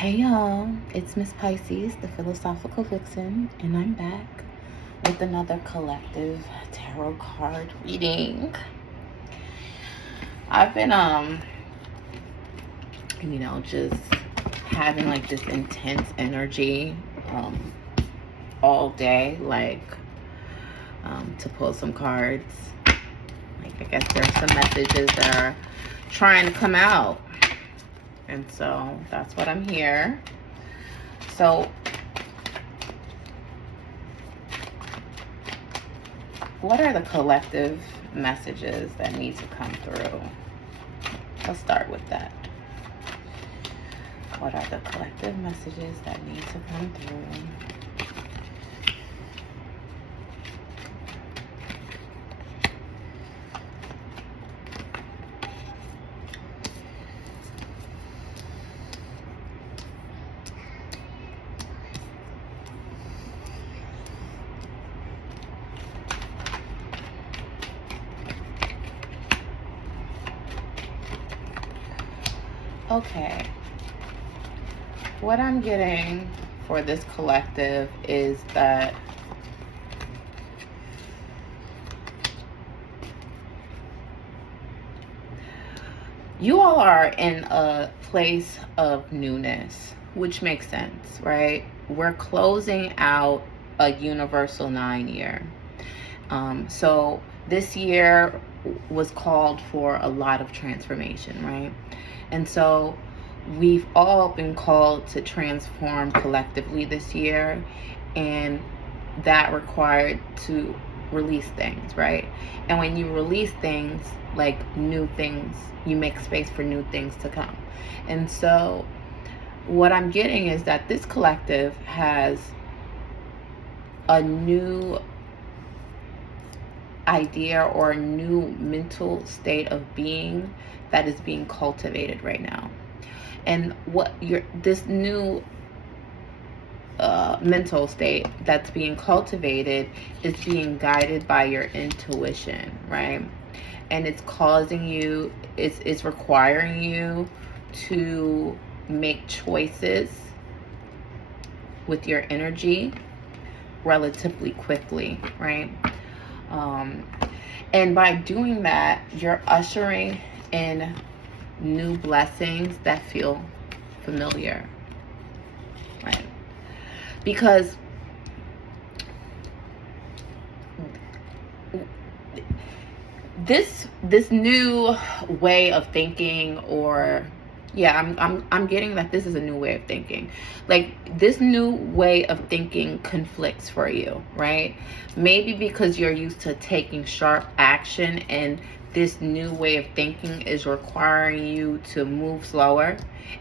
Hey y'all, it's Miss Pisces, the philosophical Vixen, and I'm back with another collective tarot card reading. I've been just having like this intense energy all day, to pull some cards. Like, I guess there's some messages that are trying to come out. And so that's what I'm here. So what are the collective messages that need to come through? Let's start with that. What are the collective messages that need to come through? Okay, what I'm getting for this collective is that you all are in a place of newness, which makes sense, right? We're closing out a universal 9-year. So this year was called for a lot of transformation, right? And so we've all been called to transform collectively this year, and that required to release things, right? And when you release things, like new things, you make space for new things to come. And so what I'm getting is that this collective has a new idea or a new mental state of being that is being cultivated right now. And what this new mental state that's being cultivated is being guided by your intuition, right? And it's causing you, it's requiring you to make choices with your energy relatively quickly, right? And by doing that, you're ushering in new blessings that feel familiar, right? Because this new way of thinking, or I'm getting that this is a new way of thinking. Like, this new way of thinking conflicts for you, right? Maybe because you're used to taking sharp action, and this new way of thinking is requiring you to move slower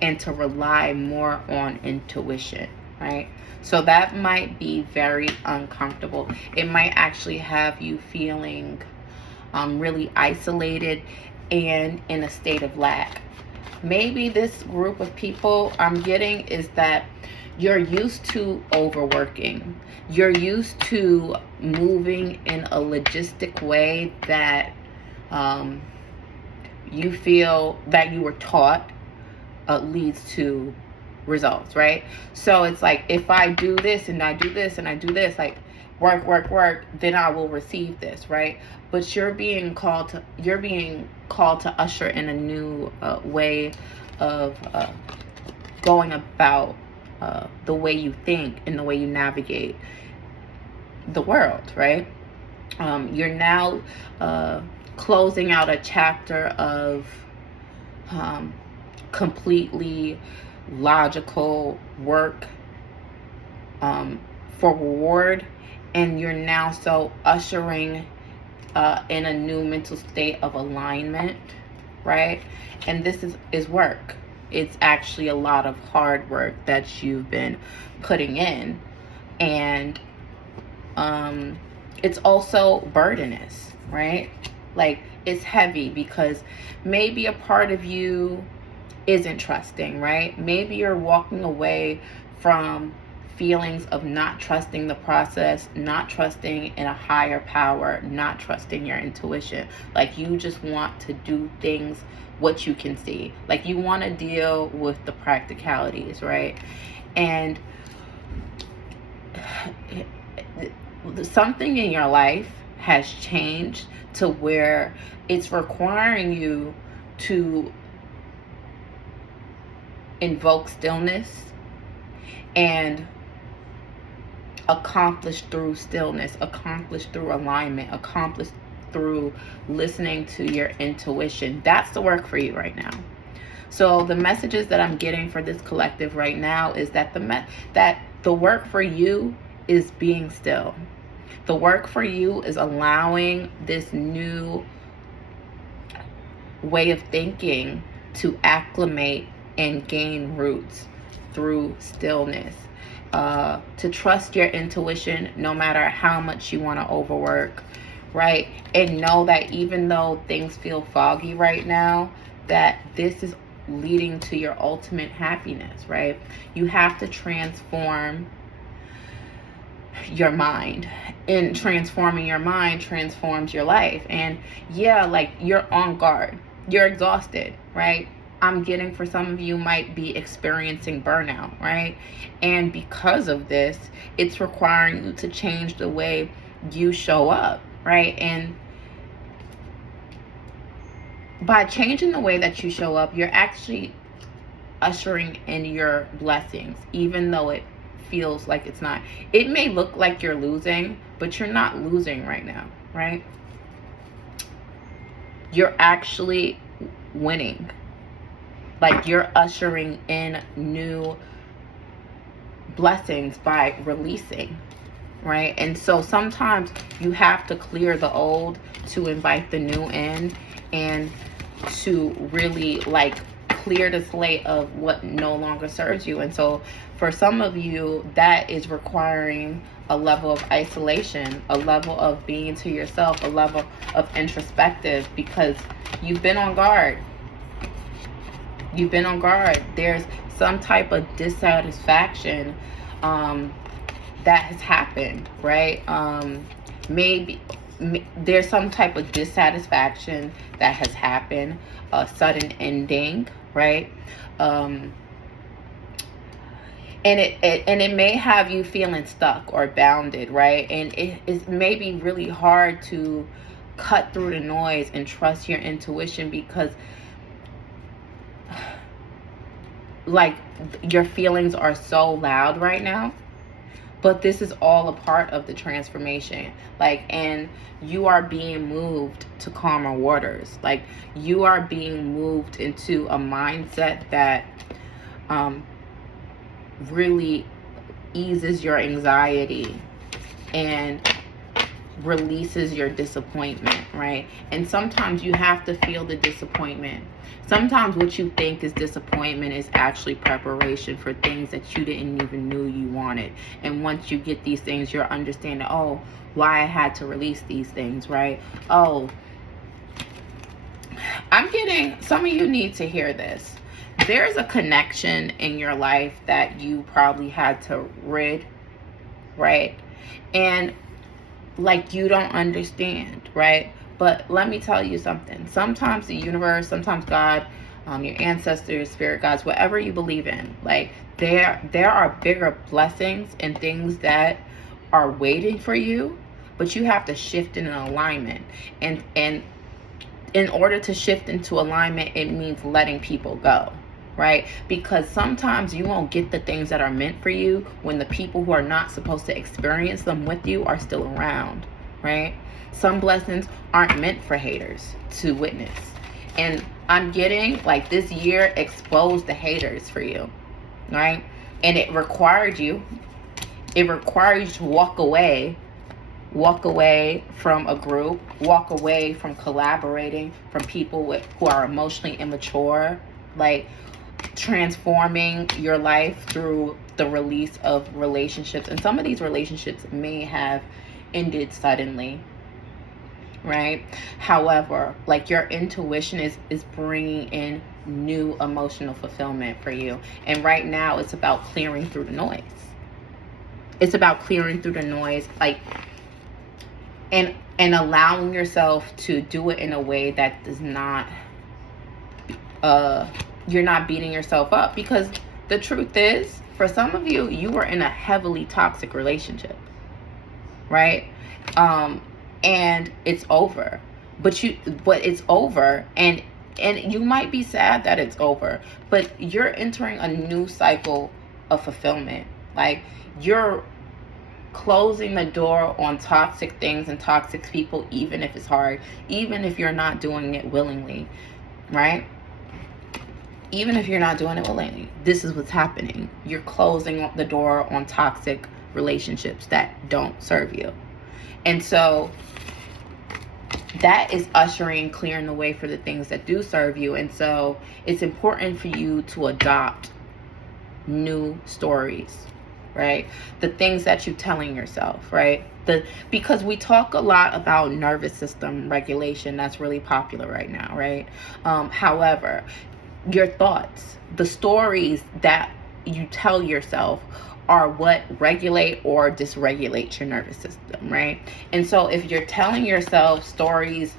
and to rely more on intuition, right? So that might be very uncomfortable. It might actually have you feeling really isolated and in a state of lack. Maybe this group of people I'm getting is that you're used to overworking. You're used to moving in a logistic way that you feel that you were taught leads to results, right? So it's like, if I do this and I do this and I do this, like work, then I will receive this, right? But you're being called to usher in a new way of going about the way you think and the way you navigate the world, right? You're now closing out a chapter of completely logical work for reward, and you're now so ushering in a new mental state of alignment, right? And this is work. It's actually a lot of hard work that you've been putting in, and it's also burdenous, right? Like, it's heavy because maybe a part of you isn't trusting, right? Maybe you're walking away from feelings of not trusting the process, not trusting in a higher power, not trusting your intuition. Like, you just want to do things what you can see. Like, you want to deal with the practicalities, right? And something in your life has changed to where it's requiring you to invoke stillness and accomplish through stillness, accomplish through alignment, accomplish through listening to your intuition. That's the work for you right now. So the messages that I'm getting for this collective right now is that the work for you is being still. The work for you is allowing this new way of thinking to acclimate and gain roots through stillness. To trust your intuition no matter how much you want to overwork, right? And know that even though things feel foggy right now, that this is leading to your ultimate happiness, right? You have to transform your mind, and transforming your mind transforms your life. And yeah, like, you're on guard, you're exhausted, right? I'm getting, for some of you, might be experiencing burnout, right? And because of this, it's requiring you to change the way you show up, right? And by changing the way that you show up, you're actually ushering in your blessings, even though it feels like it's not. It may look like you're losing, but you're not losing right now, right? You're actually winning. Like, you're ushering in new blessings by releasing, right? And so sometimes you have to clear the old to invite the new in, and to really, like, clear the slate of what no longer serves you. And so for some of you, that is requiring a level of isolation, a level of being to yourself, a level of introspective, because you've been on guard. You've been on guard. There's some type of dissatisfaction that has happened, right? Maybe there's some type of dissatisfaction that has happened, a sudden ending, right? And it may have you feeling stuck or bounded, right? And it may be really hard to cut through the noise and trust your intuition, because, like, your feelings are so loud right now. But this is all a part of the transformation. Like, and you are being moved to calmer waters. Like, you are being moved into a mindset that really eases your anxiety and releases your disappointment, right? And sometimes you have to feel the disappointment. Sometimes what you think is disappointment is actually preparation for things that you didn't even know you wanted. And once you get these things, you're understanding, oh, why I had to release these things, right? Oh, I'm getting, some of you need to hear this. There's a connection in your life that you probably had to rid, right? And, like, you don't understand, right? But let me tell you something. Sometimes the universe, sometimes God, your ancestors, spirit guides, whatever you believe in, like, there are bigger blessings and things that are waiting for you, but you have to shift in an alignment. And in order to shift into alignment, it means letting people go, right? Because sometimes you won't get the things that are meant for you when the people who are not supposed to experience them with you are still around, right? Some blessings aren't meant for haters to witness. And I'm getting, like, this year exposed the haters for you, right? And it required you to walk away from a group, walk away from collaborating, from people who are emotionally immature, like, transforming your life through the release of relationships. And some of these relationships may have ended suddenly, right? However, like, your intuition is bringing in new emotional fulfillment for you. And right now it's about clearing through the noise. It's about clearing through the noise, like, and allowing yourself to do it in a way that does not you're not beating yourself up, because the truth is, for some of you, you were in a heavily toxic relationship, right? And it's over, but it's over, and you might be sad that it's over, but you're entering a new cycle of fulfillment. Like, you're closing the door on toxic things and toxic people, even if it's hard, even if you're not doing it willingly, right? Even if you're not doing it willingly, this is what's happening. You're closing the door on toxic relationships that don't serve you. And so that is clearing the way for the things that do serve you. And so it's important for you to adopt new stories, right? The things that you're telling yourself, right? Because we talk a lot about nervous system regulation. That's really popular right now, right? However, your thoughts, the stories that you tell yourself, are what regulate or dysregulate your nervous system, right? And so if you're telling yourself stories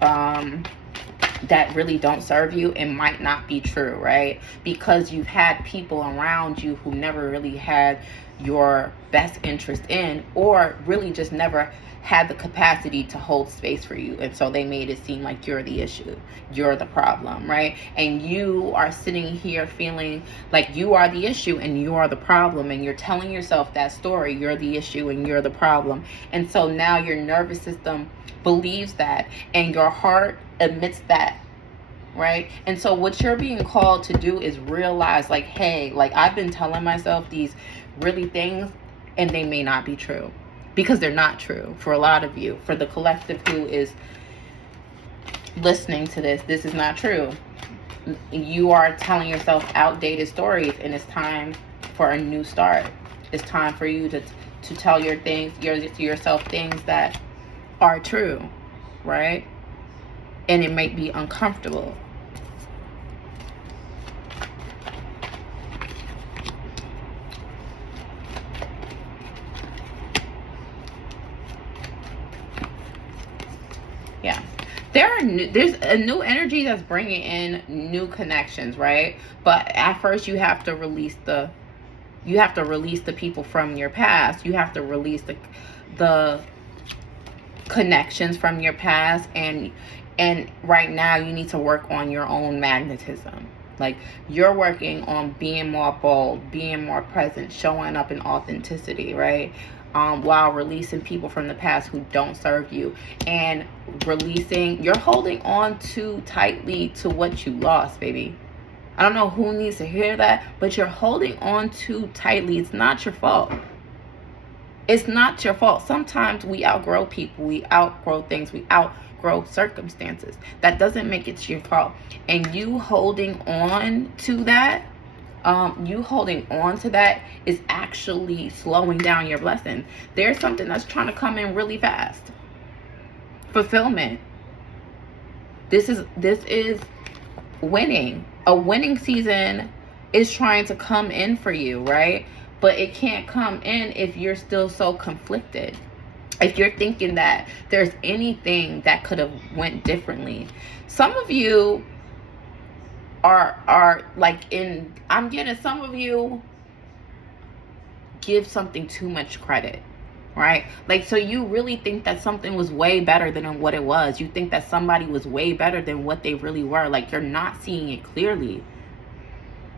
that really don't serve you, it might not be true, right? Because you've had people around you who never really had your best interest in, or really just never had the capacity to hold space for you. And so they made it seem like you're the issue, you're the problem, right? And you are sitting here feeling like you are the issue and you are the problem, and you're telling yourself that story, you're the issue and you're the problem. And so now your nervous system believes that, and your heart admits that, right? And so what you're being called to do is realize, like, hey, like, I've been telling myself these really things, and they may not be true, because they're not true for a lot of you. For the collective who is listening to this is not true. You are telling yourself outdated stories, and it's time for a new start. It's time for you to tell yourself things that are true, right? And it might be uncomfortable. Yeah, there's a new energy that's bringing in new connections, right? But at first you have to release the people from your past. You have to release the connections from your past, and right now you need to work on your own magnetism. Like, you're working on being more bold, being more present, showing up in authenticity, right? While releasing people from the past who don't serve you, and you're holding on too tightly to what you lost, baby. I don't know who needs to hear that, but you're holding on too tightly. It's not your fault. It's not your fault. Sometimes we outgrow people, we outgrow things, we outgrow circumstances. That doesn't make it your fault. And you holding on to that, is actually slowing down your blessing. There's something that's trying to come in really fast. Fulfillment. This is winning. A winning season is trying to come in for you, right? But it can't come in if you're still so conflicted. If you're thinking that there's anything that could have went differently. Some of you are like I'm getting some of you give something too much credit, right? Like, so you really think that something was way better than what it was. You think that somebody was way better than what they really were. Like, you're not seeing it clearly.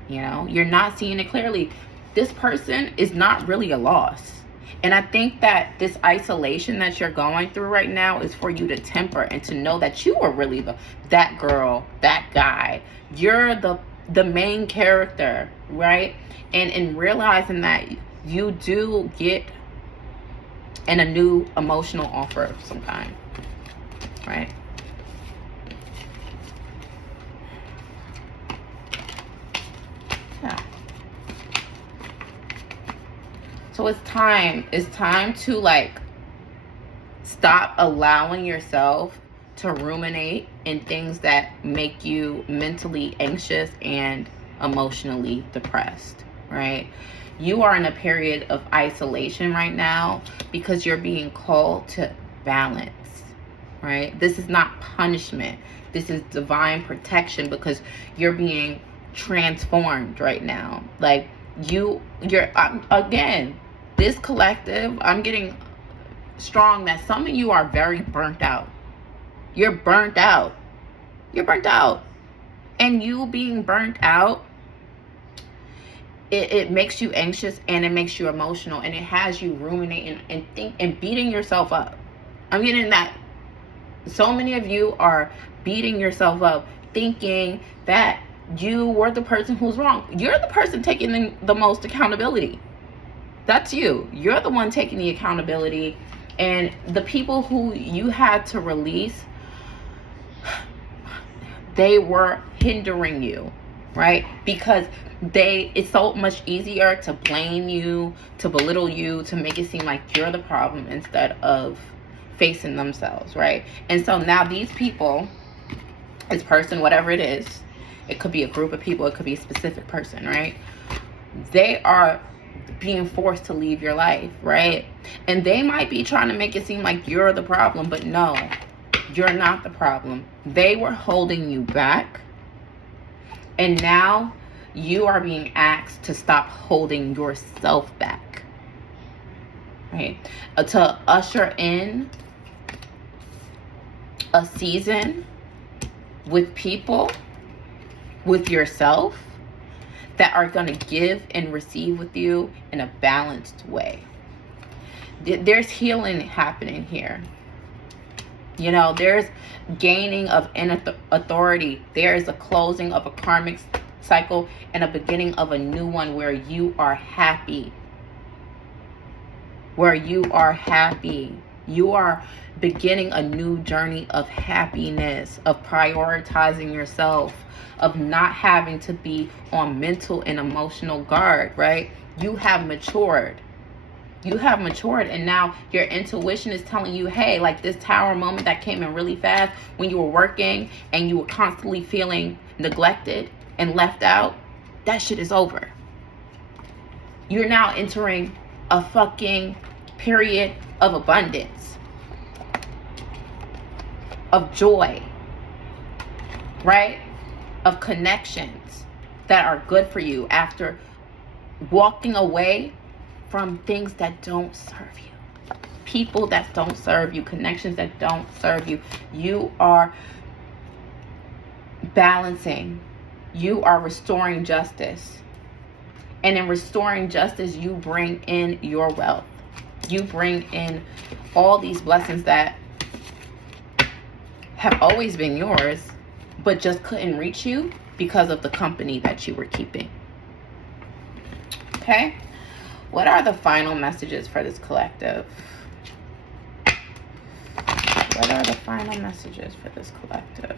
You know, you're not seeing it clearly. This person is not really a loss. And I think that this isolation that you're going through right now is for you to temper and to know that you are really that girl, that guy. You're the main character, right? And in realizing that you do get a new emotional offer of some kind, right? Yeah. So it's time to, like, stop allowing yourself to ruminate in things that make you mentally anxious and emotionally depressed, right? You are in a period of isolation right now because you're being called to balance, right? This is not punishment. This is divine protection, because you're being transformed right now. Like, you're again, this collective, I'm getting strong that some of you are very burnt out. You're burnt out. You're burnt out. And you being burnt out, it makes you anxious, and it makes you emotional, and it has you ruminating and beating yourself up. I'm getting that so many of you are beating yourself up, thinking that you were the person who's wrong. You're the person taking the most accountability. That's you. You're the one taking the accountability. And the people who you had to release, they were hindering you, right? Because it's so much easier to blame you, to belittle you, to make it seem like you're the problem instead of facing themselves, right? And so now these people, this person, whatever it is, it could be a group of people, it could be a specific person, right? They are being forced to leave your life, right? And they might be trying to make it seem like you're the problem, but no, you're not the problem. They were holding you back, and now you are being asked to stop holding yourself back, right? To usher in a season with people, with yourself, that are going to give and receive with you in a balanced way. There's healing happening here. You know, there's gaining of authority. There's a closing of a karmic cycle and a beginning of a new one where you are happy. Where you are happy. You are beginning a new journey of happiness, of prioritizing yourself, of not having to be on mental and emotional guard, right? You have matured. You have matured, and now your intuition is telling you, hey, like this tower moment that came in really fast when you were working and you were constantly feeling neglected and left out, that shit is over. You're now entering a fucking period of abundance, of joy, right? Of connections that are good for you after walking away from things that don't serve you, people that don't serve you, connections that don't serve you. You are balancing. You are restoring justice. And in restoring justice, you bring in your wealth. You bring in all these blessings that have always been yours, but just couldn't reach you because of the company that you were keeping. Okay? What are the final messages for this collective? What are the final messages for this collective?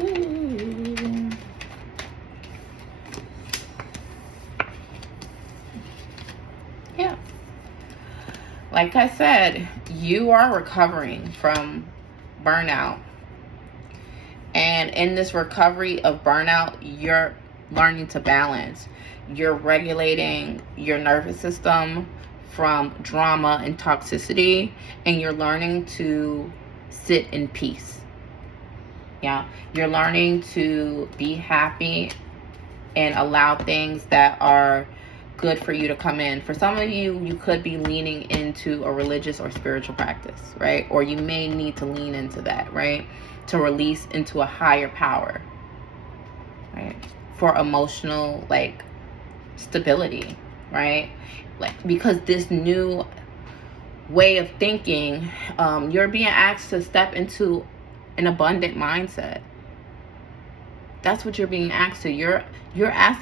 Ooh. Yeah. Like I said, you are recovering from burnout. And in this recovery of burnout, you're learning to balance. You're regulating your nervous system from drama and toxicity, and you're learning to sit in peace. Yeah, you're learning to be happy and allow things that are good for you to come in. For some of you, you could be leaning into a religious or spiritual practice, right? Or you may need to lean into that, right? To release into a higher power, right? For emotional, like, stability, right? Like, because this new way of thinking, you're being asked to step into an abundant mindset. That's what you're being asked to. You're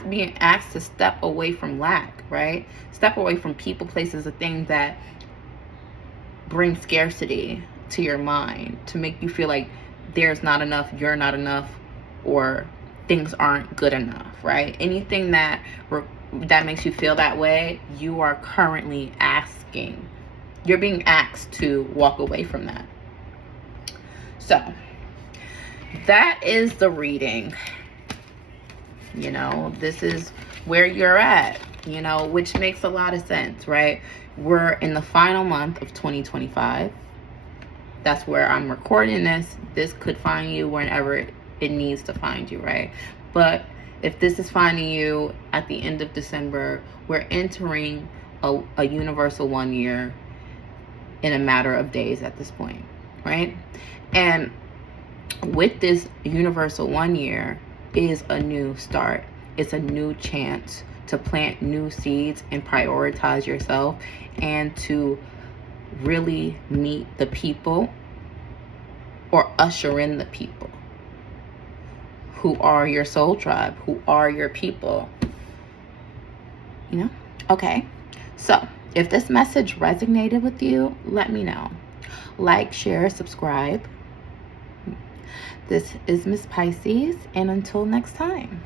being asked to step away from lack, right? Step away from people, places, or things that bring scarcity to your mind, to make you feel like there's not enough, you're not enough, or things aren't good enough, right? Anything that makes you feel that way, you are currently asking. You're being asked to walk away from that. So, that is the reading. You know, this is where you're at. you know, which makes a lot of sense, right? We're in the final month of 2025. That's where I'm recording this. This could find you whenever it needs to find you, right? But if this is finding you at the end of December, we're entering a universal 1 year in a matter of days at this point, right? And with this universal 1 year is a new start. It's a new chance to plant new seeds and prioritize yourself, and to really meet the people, or usher in the people who are your soul tribe, who are your people. You know? Okay. So if this message resonated with you, let me know. Like, share, subscribe. This is Miss Pisces, and until next time.